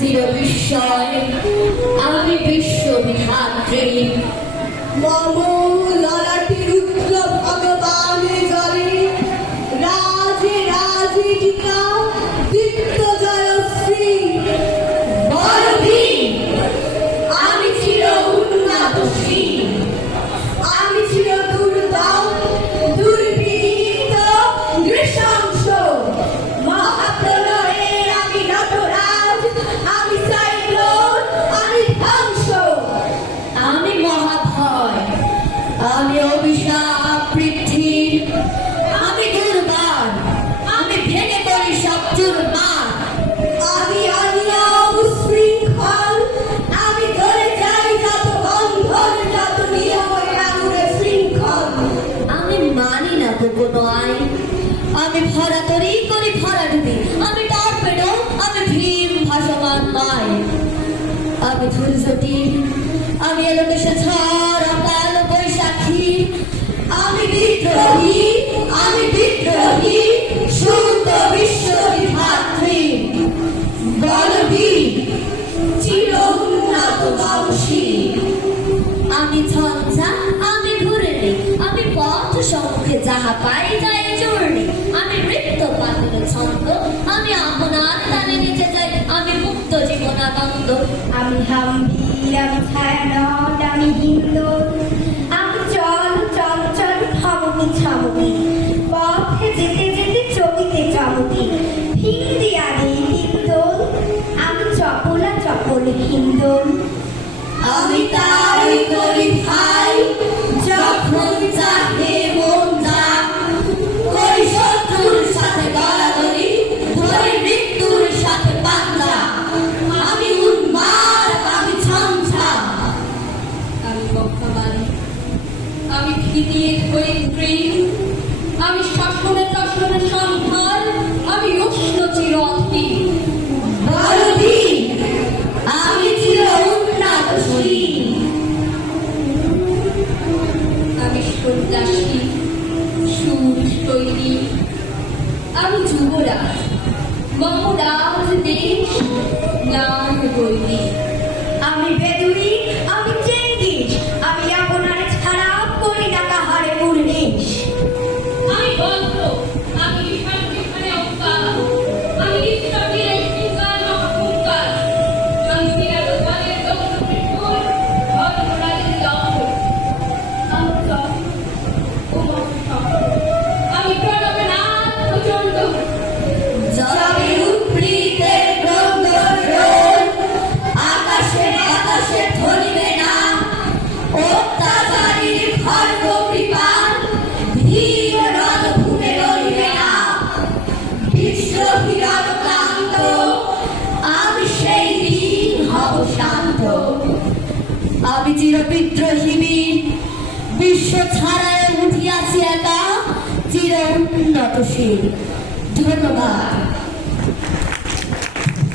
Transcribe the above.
চির বিস্ময়, আমি বিশ্ববিধাত্রী। মম ললাটে রুদ্র ভগবানে জলে, রাজে রাজে টিকা দীপ্ত জয়শ্রী। বলবি আমি চির উন্নতশী, আমি চির দুর্দম দুর্বিনীত নৃশংস। মহাপ্রলয়ে আমি নটরাজ, আমি সাইক্লোন, আমি ধ্বংস। আমি মহাভয়, আমি অভিশাপ পৃথিবীর, আমি দুর্বার, আমি ভেঙে পড়ি সব চুরমার। আমি অনিয়ম উশৃঙ্খল, আমি ধরে যাই যত বন্ধন, যত নিয়মের আগুনে শৃঙ্খল। আমি মানি না তো কোনো আইন, আমি ভরাতরি করি ভরাডুবি, আমি টর্পেডো, আমি ভীম ভাসমান মাই। আমি ঝুলঝুটির, আমি এলোকেশে ঝড় অকাল বৈশাখী। আমি বিদ্রোহী, আমি বিদ্রোহী সুত বিশ্ববিধাত্রী। বলবীর চির উন্নত বংশী। আমি ঝঞ্ঝা, আমি ঘুরেনি, আমি পথ সম্মুখে যাহা পাই যাই চূর্ণি। আমি নৃত্য পাতিল ছন্দ, আমি আপনার তালে নিচে যাই, আমি মুক্ত জীবনানন্দ। আমি হাম্বির, আমি ছায়ানট, আমি হিন্দোল, আমি চল চঞ্চল থমকি ছমকি, পথে যেতে যেতে চকিতে চমকি, হিন্দি আগে হিন্দোল, আমি চপলা চপল হিন্দোল। আমি তাই করি ভাই, যখন চাহে মন যা, করি শত্রুর সাথে গলাগলি, ধরি মৃত্যুর সাথে পাঞ্জা। আমি উন্মাদ, আমি ঝঞ্ঝা। আমি বর্তমান, আমি ভীতির ধরিত্রী, আমি শাসনে শাসনে সন্ধান, আমি উষ্ণ চিরঅধি। বলবি আমি চির উন্নতশী, আমি সন্ন্যাসী, সুর সৈনিক, আমি যুবরাজ, মম রাজ দেশ জ্ঞান দৈনিক। আমি বেদুই, আমি চেঙ্গিস, আমি আপনার ছাড়া করি না কাহারে পূর্ণেশ। আমি বন্ধ, আমি ঈশান যেখানে অঙ্কার, আমি ঈশ্বরের শৃঙ্গার মহাকুঙ্কার, আমি বিরাট জলের দগ্ধ কৃষ্ণ, ধর্মরাজের দগ্ধ। আমি চল, ও মহাশয়, আমি প্রণবে নাথ প্রচণ্ড। জলে উৎপীড়িতে ক্রন্দন, আকাশে বাতাসে ধরিবে না, অত্যাচারীর খড়গ কৃপাল, ভীম রণভূমে রহিবে না। বিশ্ববিরাট ক্লান্ত, আমি সেই দিন হব শান্ত। আমি চির বিদ্রোহী বীর, বিশ্ব ছাড়ায় উঠিয়াছি একা, চির উন্নতশীল। ধন্যবাদ।